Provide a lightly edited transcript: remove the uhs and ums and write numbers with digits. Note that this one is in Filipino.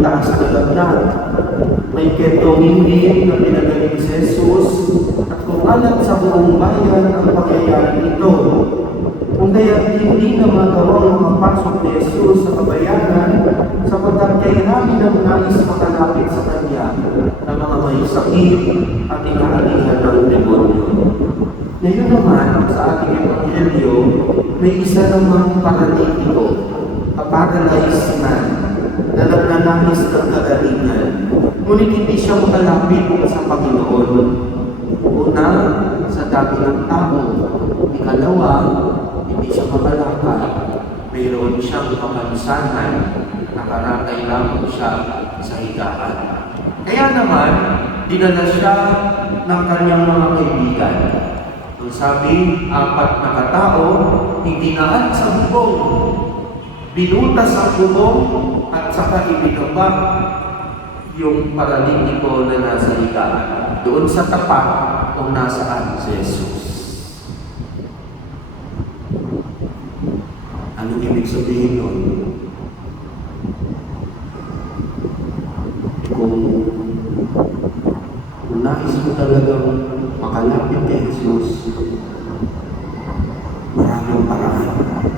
mataas na lagnat. May ketongin na pinagaling si Jesus at kumalat sa buong bayan ang pangyayari ito. Kung kaya hindi na magawang makapasok ni Jesus sa kabayanan sapagkat kailangan ng nais makalapit sa Kanya ng mga may sakit at inaalihan ng demonyo. Ngayon naman, sa ating Ebanghelyo, may isa namang paralitiko, a paralyzed man, na nagnanais ng kagalingan. Ngunit hindi siya makalapit sa Panginoon. Una, sa dami ng tao. Ikalawa, hindi siya makalakad. Mayroon siyang kapansanan, nakaratay lamang siya sa higaan. Kaya naman, dinala siya ng kanyang mga kaibigan. Ang sabi, 4 na katao, hindi naan sa bubong. Binutas ang bubong at saka ibinaba yung paralitiko na nasa higaan. Doon sa tapat kung nasaan si Jesus. Anong ibig sabihin nun? Kung nais mo talagang makalapit kay Jesus, maraming paraan.